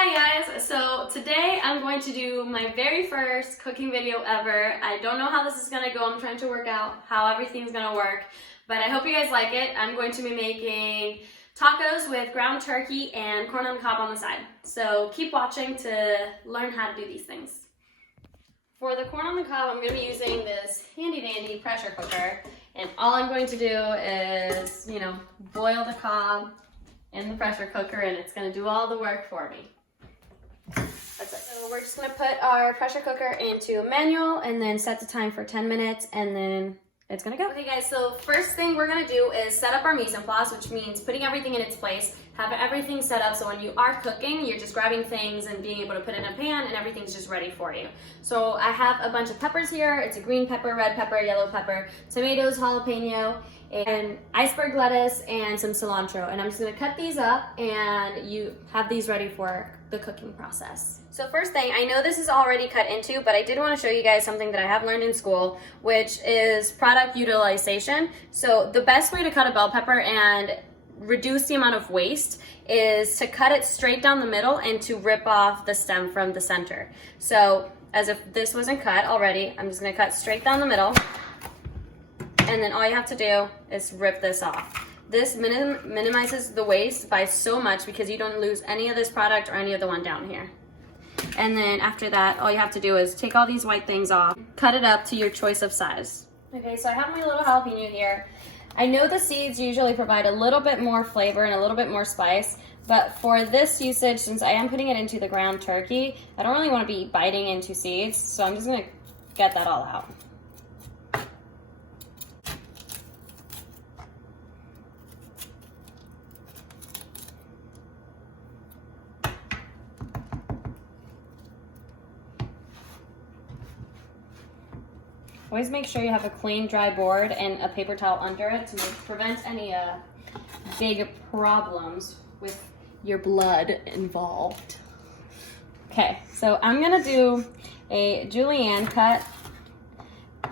Hi guys, so today I'm going to do my very first cooking video ever. I don't know how this is gonna go. I'm trying to work out how everything's gonna work, but I hope you guys like it. I'm going to be making tacos with ground turkey and corn on the cob on the side. So keep watching to learn how to do these things. For the corn on the cob, I'm gonna be using this handy dandy pressure cooker, and all I'm going to do is, boil the cob in the pressure cooker, and it's gonna do all the work for me. That's it. So we're just gonna put our pressure cooker into manual and then set the time for 10 minutes and then it's gonna go. Okay guys, so first thing we're gonna do is set up our mise en place, which means putting everything in its place, have everything set up so when you are cooking, you're just grabbing things and being able to put it in a pan and everything's just ready for you. So I have a bunch of peppers here. It's a green pepper, red pepper, yellow pepper, tomatoes, jalapeno, and iceberg lettuce, and some cilantro. And I'm just gonna cut these up and you have these ready for the cooking process. So first thing, I know this is already cut into, but I did want to show you guys something that I have learned in school, which is product utilization. So the best way to cut a bell pepper and reduce the amount of waste is to cut it straight down the middle and to rip off the stem from the center. So as if this wasn't cut already, I'm just gonna cut straight down the middle. And then all you have to do is rip this off. This minimizes the waste by so much because you don't lose any of this product or any of the one down here. And then after that, all you have to do is take all these white things off, cut it up to your choice of size. Okay, so I have my little jalapeno here. I know the seeds usually provide a little bit more flavor and a little bit more spice, but for this usage, since I am putting it into the ground turkey, I don't really want to be biting into seeds, so I'm just gonna get that all out. Always make sure you have a clean, dry board and a paper towel under it to prevent any big problems with your blood involved. Okay, so I'm gonna do a julienne cut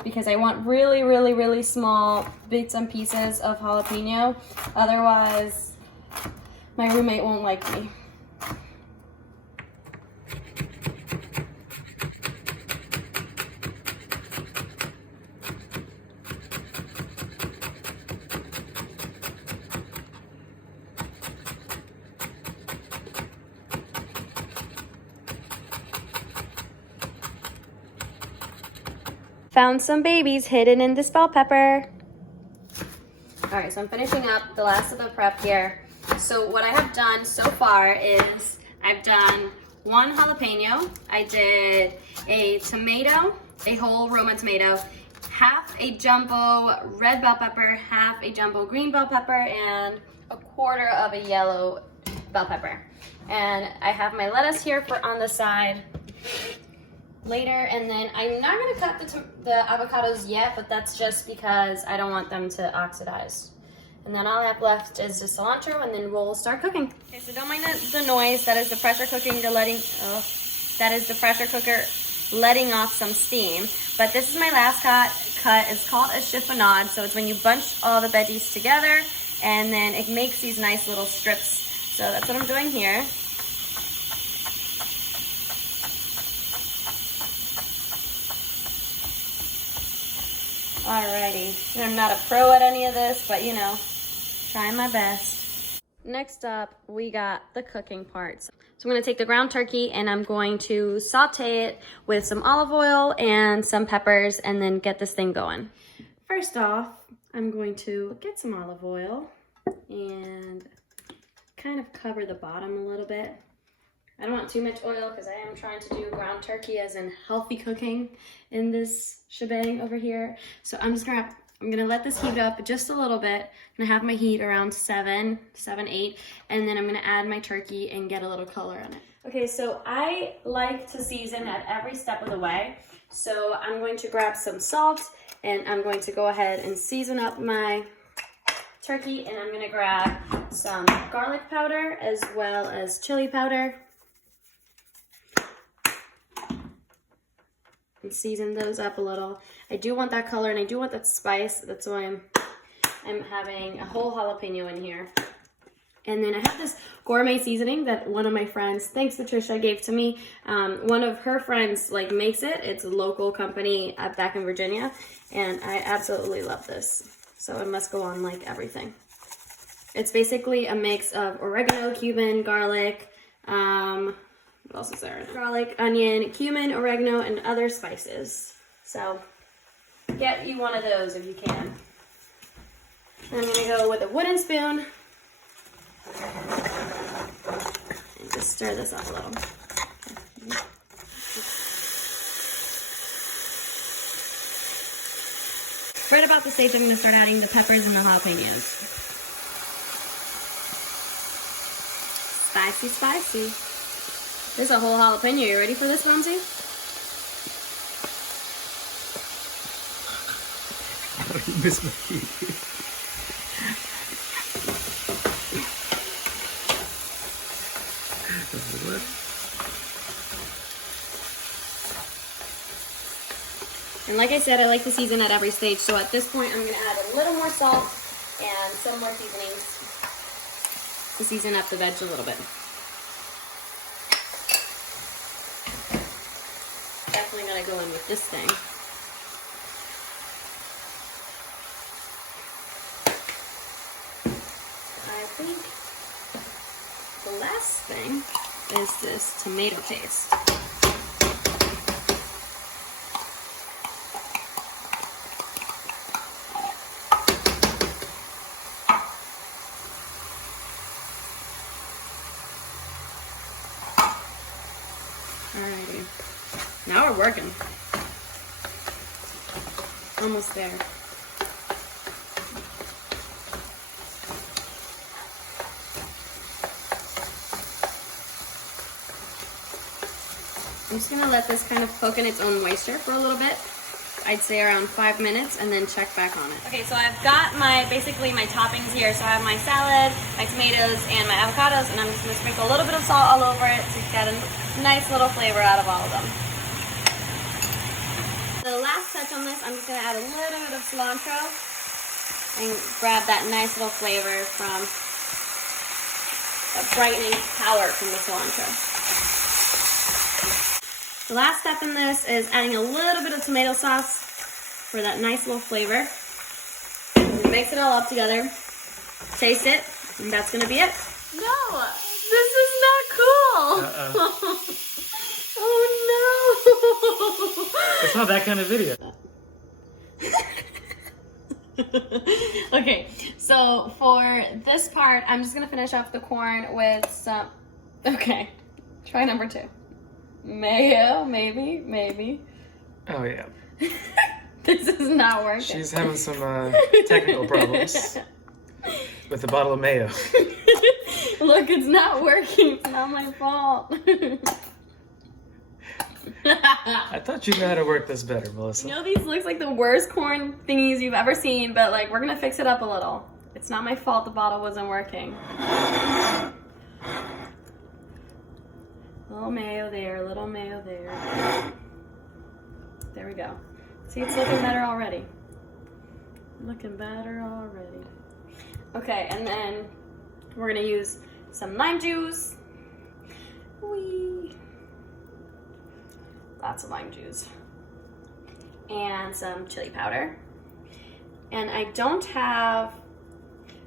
because I want really, really, really small bits and pieces of jalapeno. Otherwise, my roommate won't like me. Found some babies hidden in this bell pepper. All right, so I'm finishing up the last of the prep here. So what I have done so far is I've done one jalapeno, I did a tomato, a whole Roma tomato, half a jumbo red bell pepper, half a jumbo green bell pepper, and a quarter of a yellow bell pepper. And I have my lettuce here for on the side later, and then I'm not going to cut the avocados yet, but that's just because I don't want them to oxidize. And then all I have left is the cilantro, and then we'll start cooking. Okay, so don't mind the noise. That is the pressure cooking, that is the pressure cooker letting off some steam. But this is my last cut. It's called a chiffonade, so it's when you bunch all the veggies together, and then it makes these nice little strips. So that's what I'm doing here. Alrighty, I'm not a pro at any of this, but trying my best. Next up, we got the cooking parts. So I'm gonna take the ground turkey and I'm going to saute it with some olive oil and some peppers and then get this thing going. First off, I'm going to get some olive oil and kind of cover the bottom a little bit. I don't want too much oil because I am trying to do ground turkey as in healthy cooking in this shebang over here. So I'm gonna let this heat up just a little bit. I'm gonna have my heat around 7, 8, and then I'm gonna add my turkey and get a little color on it. Okay, so I like to season at every step of the way. So I'm going to grab some salt and I'm going to go ahead and season up my turkey, and I'm gonna grab some garlic powder as well as chili powder. And season those up a little. I do want that color and I do want that spice. That's why I'm having a whole jalapeno in here. And then I have this gourmet seasoning that one of my friends, thanks Patricia, gave to me. One of her friends like makes it. It's a local company back in Virginia, and I absolutely love this. So it must go on like everything. It's basically a mix of oregano, cumin, garlic, what else is there? Garlic, onion, cumin, oregano, and other spices. So get you one of those if you can. I'm gonna go with a wooden spoon. And just stir this up a little. Right about this stage, I'm going to start adding the peppers and the jalapenos. Spicy, spicy. There's a whole jalapeno. You ready for this, Bonesy? You missed my key. What? And like I said, I like to season at every stage. So at this point, I'm going to add a little more salt and some more seasonings to season up the veg a little bit. Definitely going to go in with this thing. I think the last thing is this tomato paste. Alrighty, now we're working. Almost there. I'm just gonna let this kind of cook in its own moisture for a little bit. I'd say around 5 minutes, and then check back on it. Okay, so I've got basically my toppings here. So I have my salad, my tomatoes, and my avocados, and I'm just gonna sprinkle a little bit of salt all over it to get a nice little flavor out of all of them. The last touch on this, I'm just gonna add a little bit of cilantro and grab that nice little flavor from a brightening power from the cilantro. The last step in this is adding a little bit of tomato sauce for that nice little flavor. Mix it all up together, taste it, and that's gonna be it. No, this is not cool. Oh no. It's not that kind of video. Okay, so for this part, I'm just gonna finish off the corn with some, okay, try number 2. Mayo, maybe. Oh yeah. This is not working. She's having some technical problems with the bottle of mayo. Look, it's not working. It's not my fault. I thought you knew how to work this better, Melissa. You know, these looks like the worst corn thingies you've ever seen, but like we're gonna fix it up a little. It's not my fault the bottle wasn't working. Little mayo there, little mayo there. There we go. See, it's looking better already. Looking better already. Okay, and then we're gonna use some lime juice. Whee! Lots of lime juice. And some chili powder. And I don't have,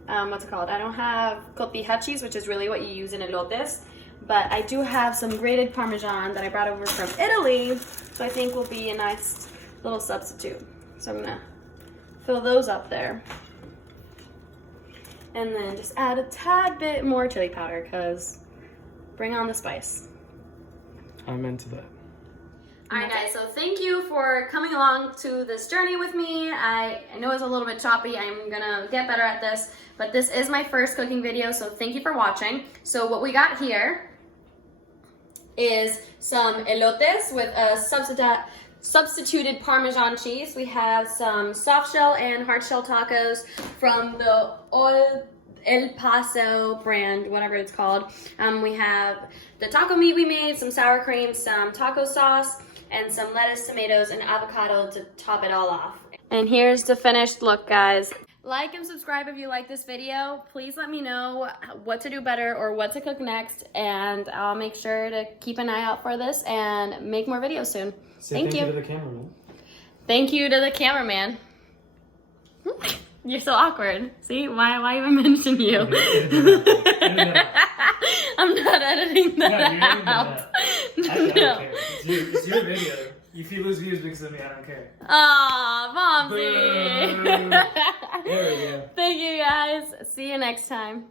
what's it called? I don't have cotijachis, which is really what you use in elotes. But I do have some grated Parmesan that I brought over from Italy, so I think will be a nice little substitute. So I'm gonna fill those up there. And then just add a tad bit more chili powder, because bring on the spice. I'm into that. Alright guys, so thank you for coming along to this journey with me. I know it's a little bit choppy. I'm gonna get better at this, but this is my first cooking video, so thank you for watching. So what we got here is some elotes with a substituted Parmesan cheese. We have some soft shell and hard shell tacos from the El Paso brand, whatever it's called. We have the taco meat we made, some sour cream, some taco sauce, and some lettuce, tomatoes, and avocado to top it all off. And here's the finished look, guys. Like and subscribe if you like this video. Please let me know what to do better or what to cook next, and I'll make sure to keep an eye out for this and make more videos soon. Thank you to the cameraman. Thank you to the cameraman. You're so awkward. See, why even mention you? I'm not editing that out. I don't care. It's your video. If you lose views because of me, I don't care. Aw, Momsy. There we go. Thank you guys. See you next time.